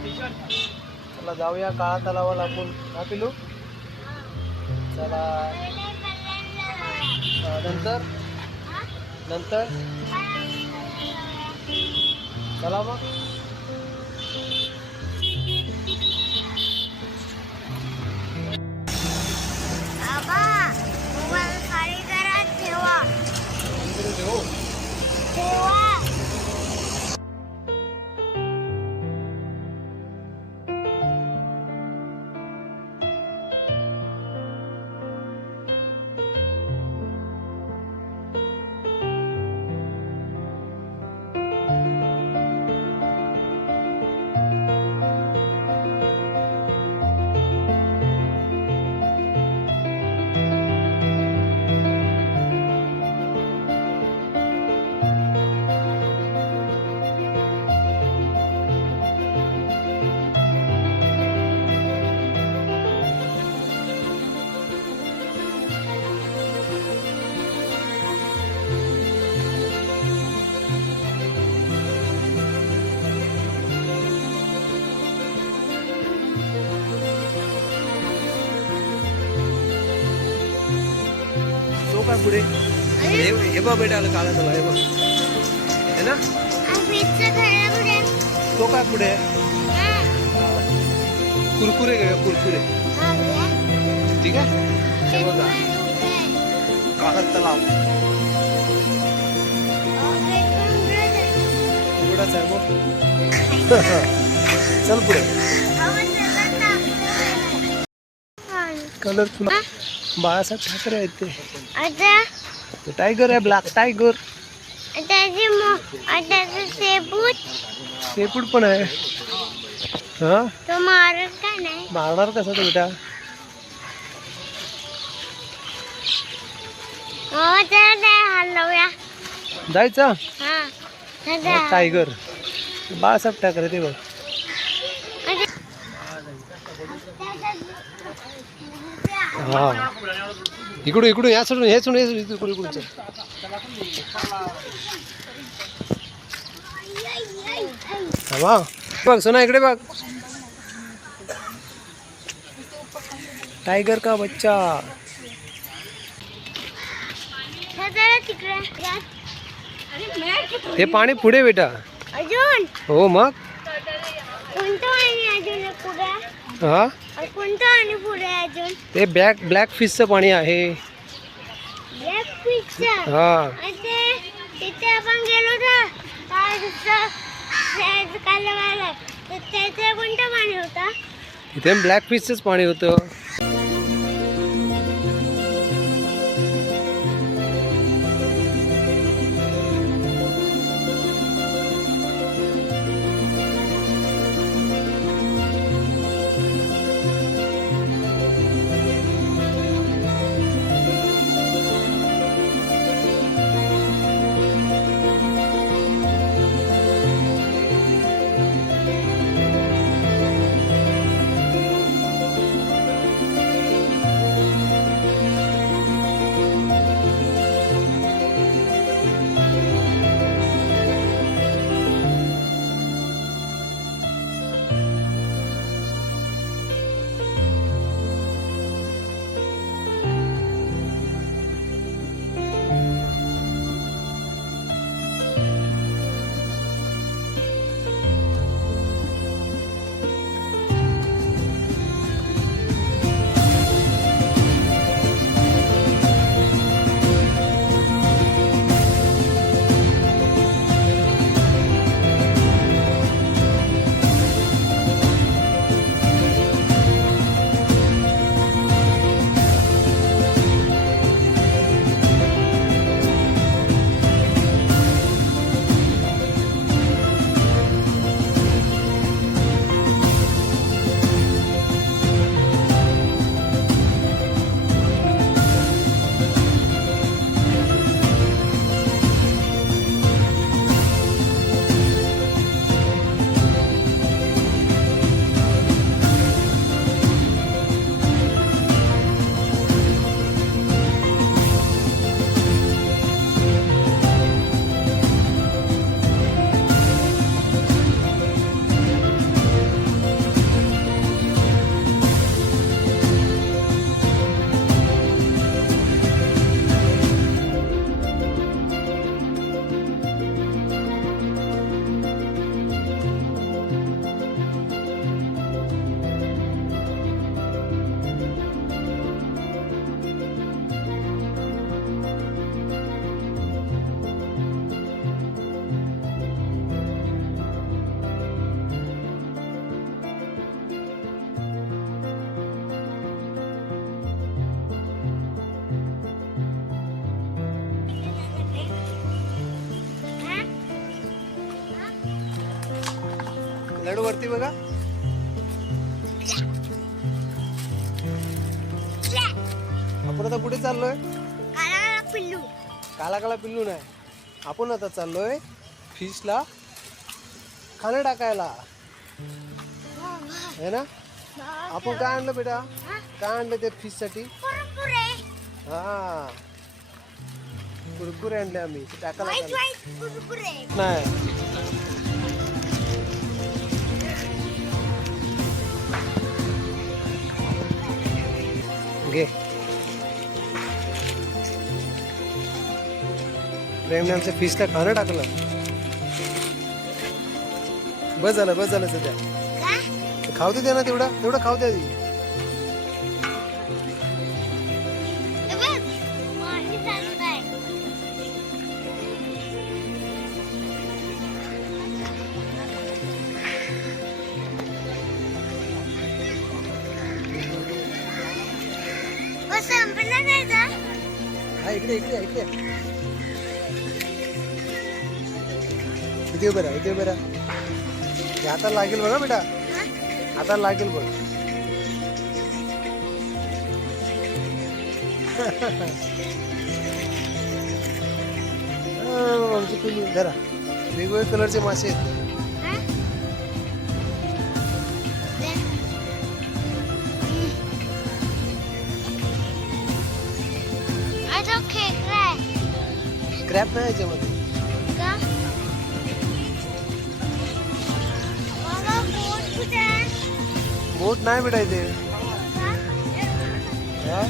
चला जाऊया काळा तलावाला आपण. हा पिलू चला. नंतर नंतर चला मग. तो काय पुढे हे बघ बेटा आलं काळा तलाव हे बघ है ना. तो काय पुढे कुरकुरे कुरकुरे ठीक आहे. हे बघा काळा तलाव उघडाच आहे मग. चल पुढे. कलरफुल बाळासाहेब ठाकरे आहेत ते. टायगर आहे ब्लॅक टायगर. शेपूट पण आहे. हा तो मारत का नाही. मारणार कसा तो बेटा. हलवूया जायचं. हा टायगर बाळासाहेब ठाकरे ते बघ. हा इकडून इकडून या सोडून हे सोडून इकडून इकडून. वा बघ सोना इकडे बघ. टायगर का बच्चा. हे पाणी पुढे बेटा. अजून हो मग. कोणतं पाणी अजून पुढे. हा कोणतं पाणी पुढे अजून. ते ब्लॅक फिशचं पाणी आहे. ब्लॅक फिशचं. हा तिथे आपण गेलो ना कालवाला तर त्याचं कोणतं पाणी होतं. तिथे ब्लॅक फिशचंच पाणी होतं. लाडू वरती बघा. आपण आता कुठे चाललोय? काला पिल्लू. काला काला पिल्लू नाही, आपण आता चाललोय फिशला खाणं टाकायला, है ना? आपण काय आणलं बेटा? काय आणलं ते फिश साठी? कुरकुरे. हा, कुरकुरे आणले आम्ही, ते टाकायला व्हाईट टाकायला. व्हाईट कुरकुरे. नाही घे. प्रेमने आमच्या फिशला खाणं टाकलं. बस झालं सध्या. का? खाऊ दे ना तेवढं खाऊ दे आधी. हे बघ, पाणी चालत आहे. बस संपला काय का? हा इकडे इथे उभं राहा. हे हाताला लागेल बघा बेटा, हाताला लागेल बघ. आमची पिल्लू जरा वेगवेगळ्या कलरचे मासे आहेत. हा? दे. आता खेकडा आहे. क्रॅप नाही याच्यामध्ये. का? बाबा बोट कुठे आहे? बोट नाही बेटा इथे. का? हा?